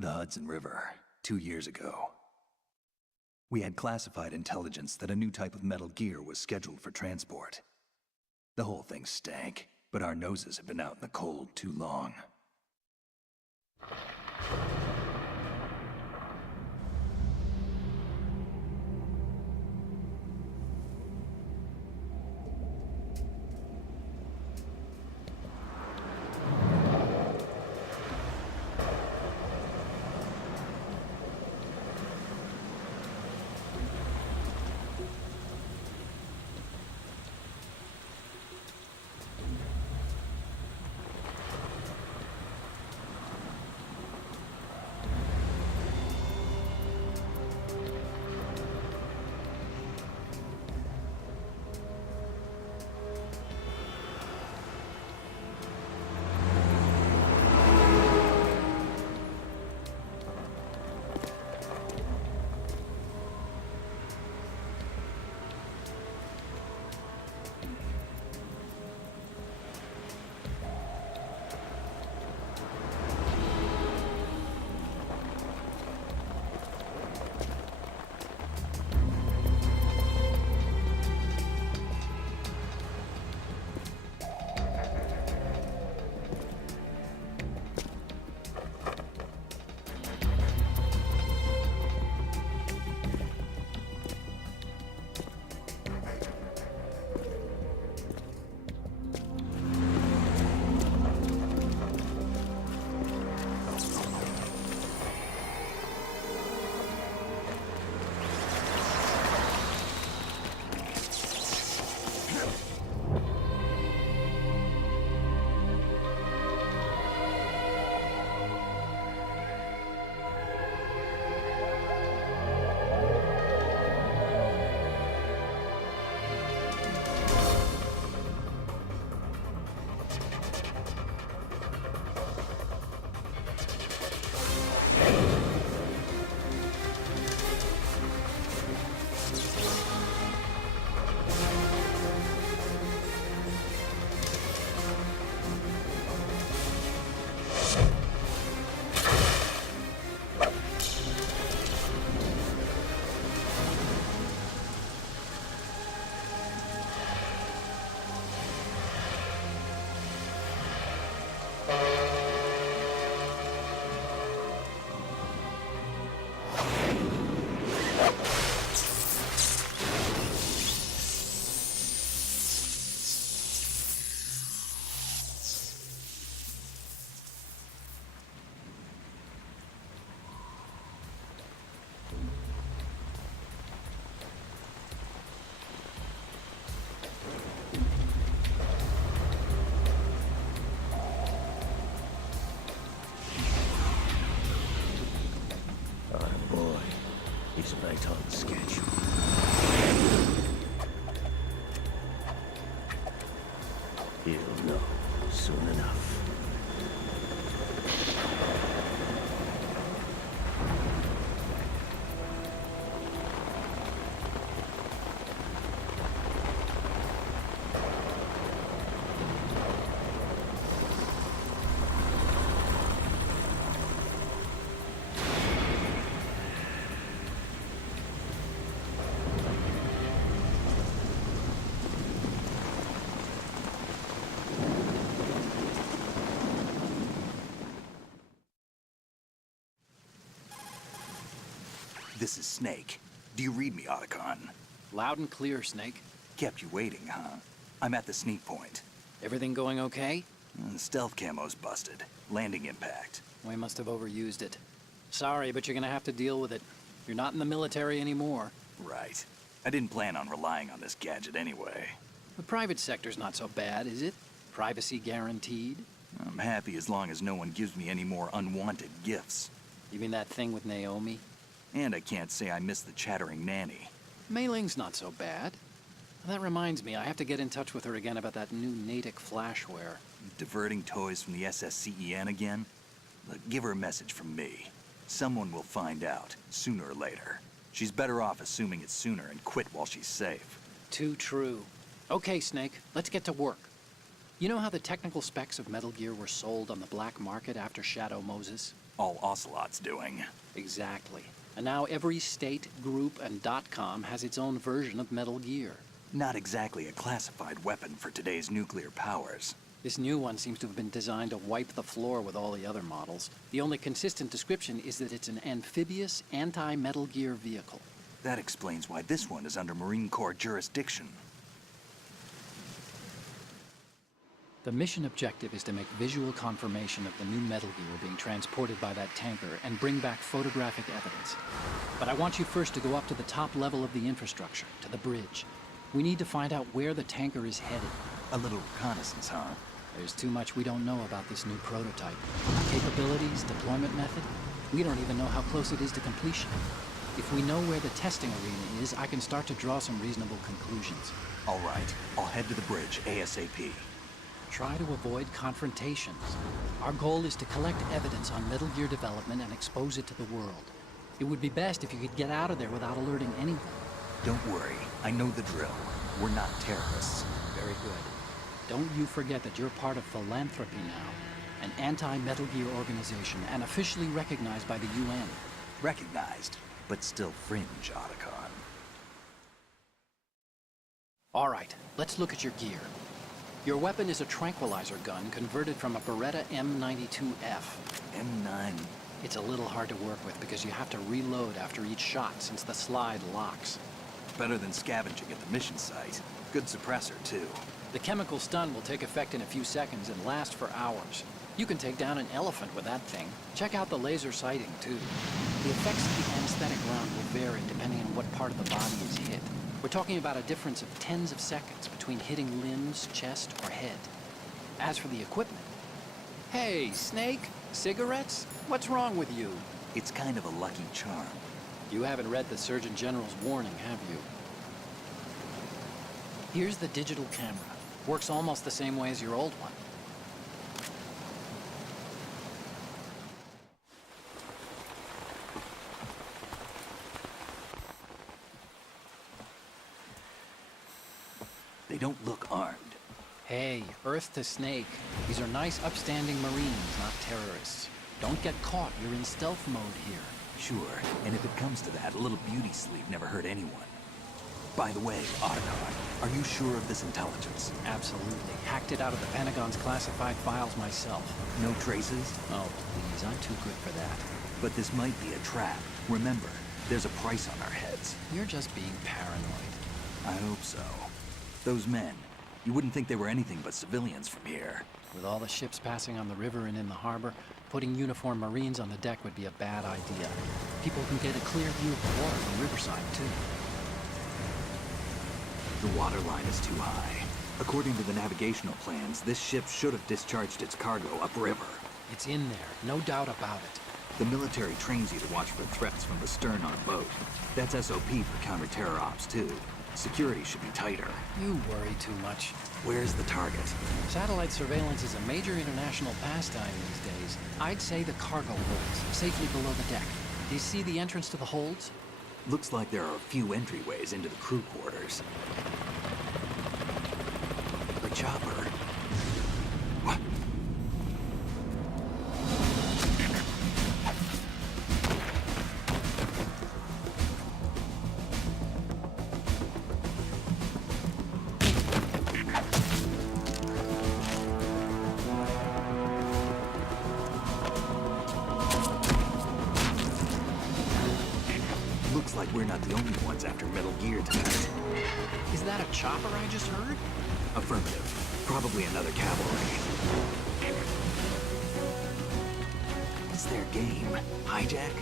The Hudson River, 2 years ago. We had classified intelligence that a new type of metal gear was scheduled for transport. The whole thing stank, but our noses had been out in the cold too long. He's right on schedule. He'll know soon enough. This is Snake. Do you read me, Otacon? Loud and clear, Snake. Kept you waiting, huh? I'm at the sneak point. Everything going okay? The stealth camo's busted. Landing impact. We must have overused it. Sorry, but you're gonna have to deal with it. You're not in the military anymore. Right. I didn't plan on relying on this gadget anyway. The private sector's not so bad, is it? Privacy guaranteed? I'm happy as long as no one gives me any more unwanted gifts. You mean that thing with Naomi? And I can't say I miss the chattering nanny. Mei Ling's not so bad. That reminds me, I have to get in touch with her again about that new Natick flashware. Diverting toys from the SSCEN again? Look, give her a message from me. Someone will find out, sooner or later. She's better off assuming it sooner and quit while she's safe. Too true. Okay, Snake, let's get to work. You know how the technical specs of Metal Gear were sold on the black market after Shadow Moses? All Ocelot's doing. Exactly. And now every state, group, and .com has its own version of Metal Gear. Not exactly a classified weapon for today's nuclear powers. This new one seems to have been designed to wipe the floor with all the other models. The only consistent description is that it's an amphibious, anti-Metal Gear vehicle. That explains why this one is under Marine Corps jurisdiction. The mission objective is to make visual confirmation of the new Metal Gear being transported by that tanker and bring back photographic evidence. But I want you first to go up to the top level of the infrastructure, to the bridge. We need to find out where the tanker is headed. A little reconnaissance, huh? There's too much we don't know about this new prototype. Capabilities, deployment method. We don't even know how close it is to completion. If we know where the testing arena is, I can start to draw some reasonable conclusions. All right, I'll head to the bridge ASAP. Try to avoid confrontations. Our goal is to collect evidence on Metal Gear development and expose it to the world. It would be best if you could get out of there without alerting anyone. Don't worry, I know the drill. We're not terrorists. Very good. Don't you forget that you're part of Philanthropy now, an anti-Metal Gear organization and officially recognized by the UN. Recognized, but still fringe, Otacon. All right, let's look at your gear. Your weapon is a tranquilizer gun converted from a Beretta M92F. M9. It's a little hard to work with because you have to reload after each shot since the slide locks. Better than scavenging at the mission site. Good suppressor, too. The chemical stun will take effect in a few seconds and last for hours. You can take down an elephant with that thing. Check out the laser sighting, too. The effects of the anesthetic round will vary depending on what part of the body is hit. We're talking about a difference of tens of seconds between hitting limbs, chest, or head. As for the equipment... Hey, Snake? Cigarettes? What's wrong with you? It's kind of a lucky charm. You haven't read the Surgeon General's warning, have you? Here's the digital camera. Works almost the same way as your old one. They don't look armed. Hey, Earth to Snake. These are nice, upstanding Marines, not terrorists. Don't get caught. You're in stealth mode here. Sure, and if it comes to that, a little beauty sleep never hurt anyone. By the way, Otacon, are you sure of this intelligence? Absolutely. Hacked it out of the Pentagon's classified files myself. No traces? Oh, please, I'm too good for that. But this might be a trap. Remember, there's a price on our heads. You're just being paranoid. I hope so. Those men, you wouldn't think they were anything but civilians from here. With all the ships passing on the river and in the harbor, putting uniformed Marines on the deck would be a bad idea. People can get a clear view of the water from Riverside, too. The water line is too high. According to the navigational plans, this ship should have discharged its cargo upriver. It's in there, no doubt about it. The military trains you to watch for threats from the stern on a boat. That's SOP for counter-terror ops, too. Security should be tighter. You worry too much. Where's the target? Satellite surveillance is a major international pastime these days. I'd say the cargo holds, safely below the deck. Do you see the entrance to the holds? Looks like there are a few entryways into the crew quarters. The chopper. What? Looks like we're not the only ones after Metal Gear tonight. Is that a chopper I just heard? Affirmative. Probably another cavalry. What's their game? Hijack?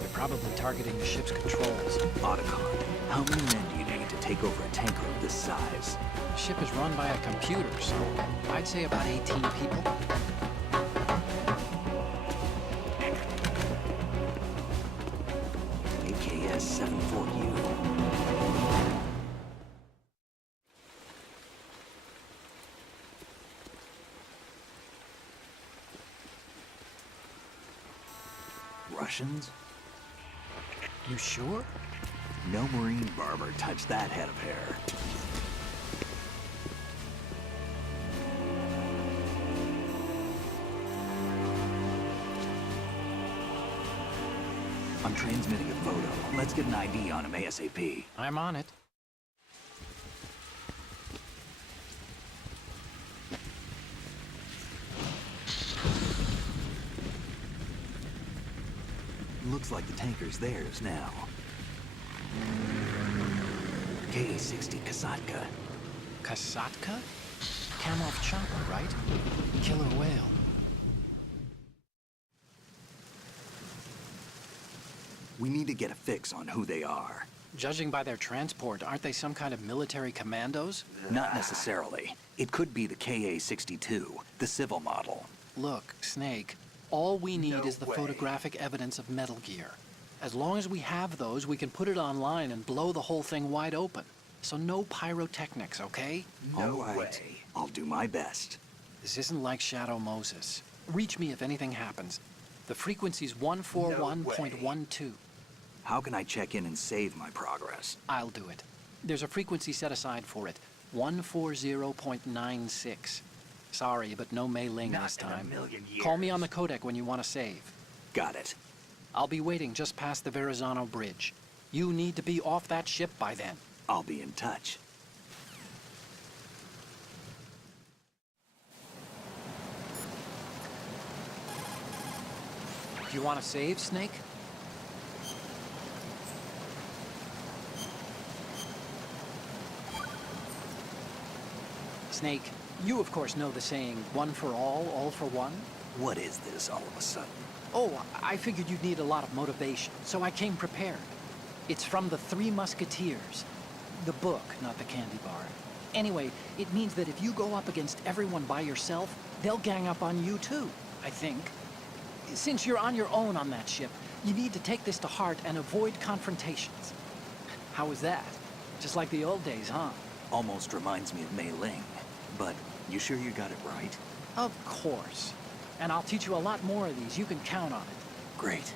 They're probably targeting the ship's controls. Otacon, how many men do you need to take over a tanker of this size? The ship is run by a computer, so I'd say about 18 people. AKS 74U. Russians? You sure? No Marine barber touched that head of hair. I'm transmitting a photo. Let's get an ID on him ASAP. I'm on it. Looks like the tanker's theirs now. KA-60 Kasatka. Kasatka? Kamov chopper, right? Killer whale. We need to get a fix on who they are. Judging by their transport, aren't they some kind of military commandos? Not necessarily. It could be the KA-62, the civil model. Look, Snake, all we need No is the way. photographic evidence of Metal Gear. As long as we have those, we can put it online and blow the whole thing wide open. So no pyrotechnics, okay? No way. I'll do my best. This isn't like Shadow Moses. Reach me if anything happens. The frequency's 141.12. How can I check in and save my progress? I'll do it. There's a frequency set aside for it. 140.96. Sorry, but no Mei Ling Not this in a time. million Call me years. on the codec when you want to save. Got it. I'll be waiting just past the Verrazano Bridge. You need to be off that ship by then. I'll be in touch. Do you want to save, Snake? Snake, you of course know the saying, one for all for one? What is this all of a sudden? Oh, I figured you'd need a lot of motivation, so I came prepared. It's from the Three Musketeers. The book, not the candy bar. Anyway, it means that if you go up against everyone by yourself, they'll gang up on you too, I think. Since you're on your own on that ship, you need to take this to heart and avoid confrontations. How was that? Just like the old days, huh? Almost reminds me of Mei Ling. But you sure you got it right? Of course. And I'll teach you a lot more of these. You can count on it. Great.